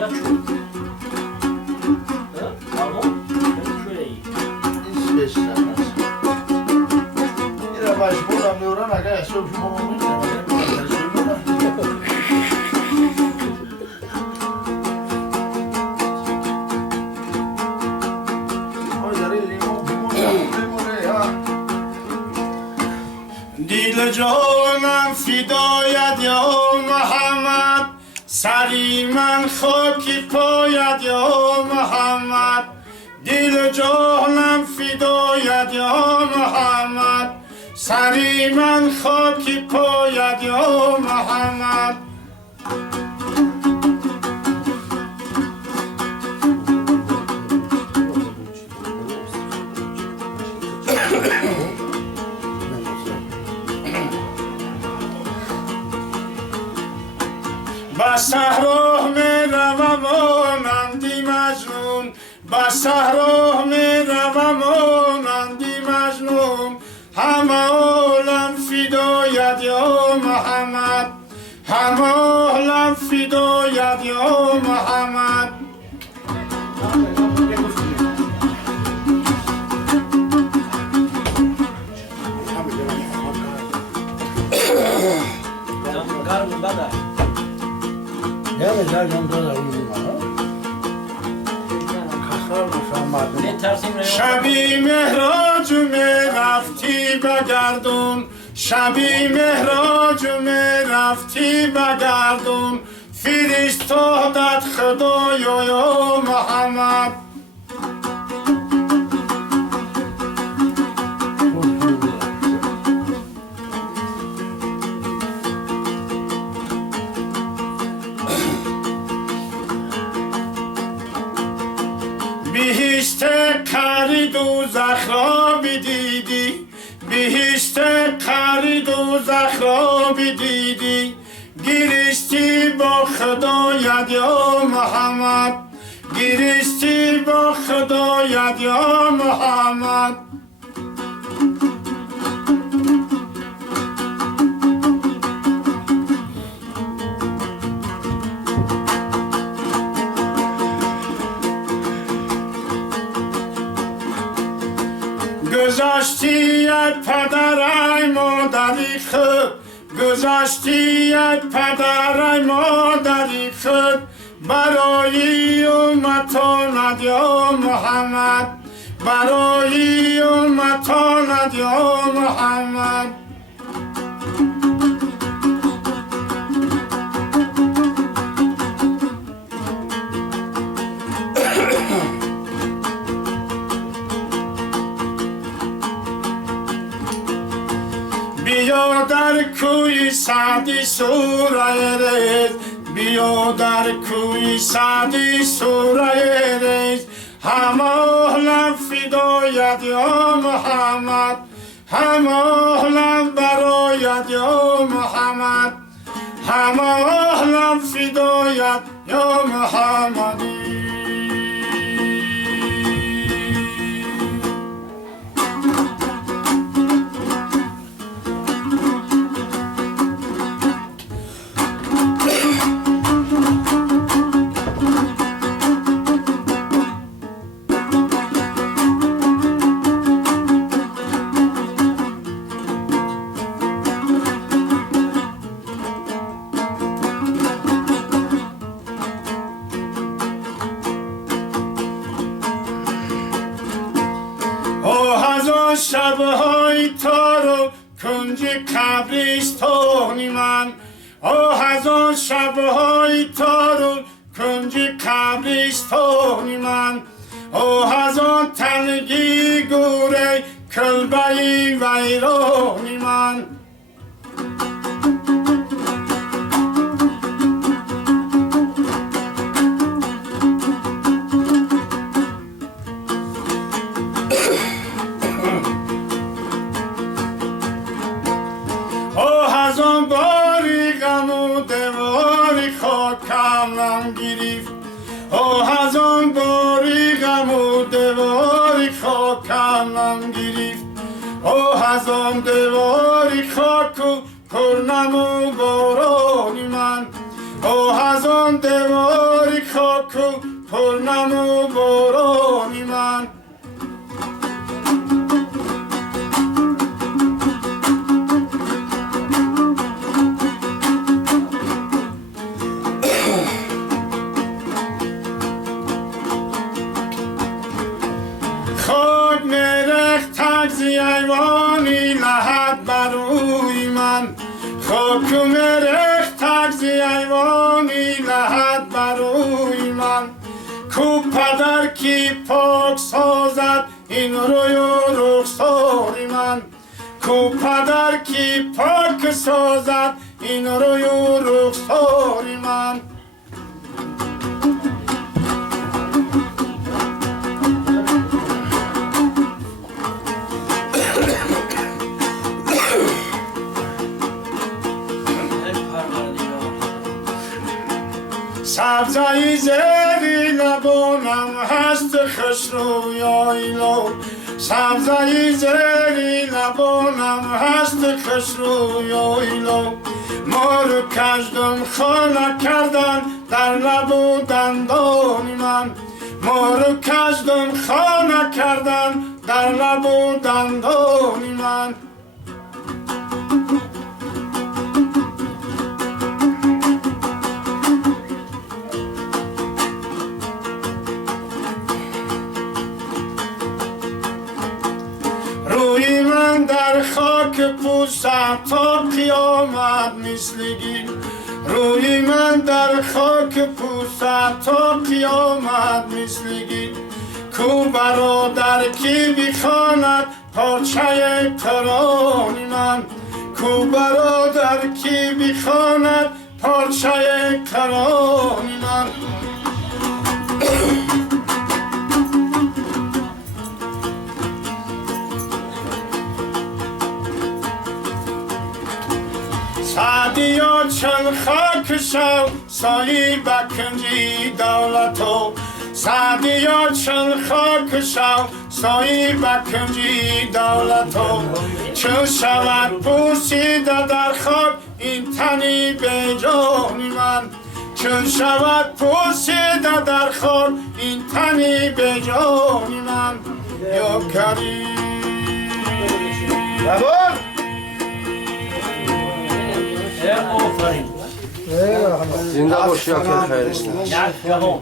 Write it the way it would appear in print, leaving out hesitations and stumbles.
یا چون آلبوم شوره ای ایش بشنم ایره باش بودم میورم اگه احساب شما میکنم دیل جانم فدایت یا محمد سری من خاکی پاید یا محمد دیل جانم فدایت یا محمد سری من خاکی پاید یا محمد با صحرا می روم مانندی مجنون با صحرا می روم مانندی مجنون همه عالم فدایت یا محمد همه عالم فدایت یا محمد گرم بده نه جان داره شبی مهراج می رفتی بگردون شبی مهراج می رفتی بگردون فرستادت خدایا یا محمد بهشت قری دوزخ را بدیدی بهشت قری دوزخ را بدیدی گرشتی با خدایت یا محمد گرشتی با خدایت یا محمد گذاشتی یک پدر ای مادری خود گذاشتی یک پدر ای مادری خود برای امتانت یا محمد برای امتانت یا محمد بیا در کوی سعدی سوره ریز بیا در کوی سعدی سوره ریز همه عالم فدایت یا محمد همه عالم برایت یا محمد همه عالم فدایت یا محمدی شبهای تارو کنج قبرستانی من آه از آن شبهای تارو کنج قبرستانی من آه از آن تنگی گوره کلبه ویرانی من از آن باری غم و دواری خاکم گرفت از آن دواری خاک و کرنم و بارانی من از آن دواری خاک غم و بارانی من خاک میرخت تگزی ایوانی لحد بروی من خاک میرخت تگزی ایوانی لحد بروی من کو پدر کی پاک سازد این روی و رخساری من کو پدر کی پاک سازد این روی و رخساری من سبزه زیری لبانم هست خسرو یایلو سبزه زیری لبانم هست خسرو یایلو ما رو کشدم خانه کردن در لب و دندان من ما رو کشدم خانه کردن در لب و دندان من روی من در خاک پوستم تا قیامت مثلگی روی من در خاک پوستم تا قیامت مثلگی کو برادر کی بخواند پارچه تران من کو برادر کی بخواند پارچه تران من سعدیا چند خاک شو سایی بکنجی دولتو سعدیا چند خاک شو سایی بکنجی دولتو چون شود پوسیده در خاک این تنی به جانی من چون شود پوسیده در خاک این تنی به جانی من یا کریم آفرین زنده باشی آخر خیرش یک جهان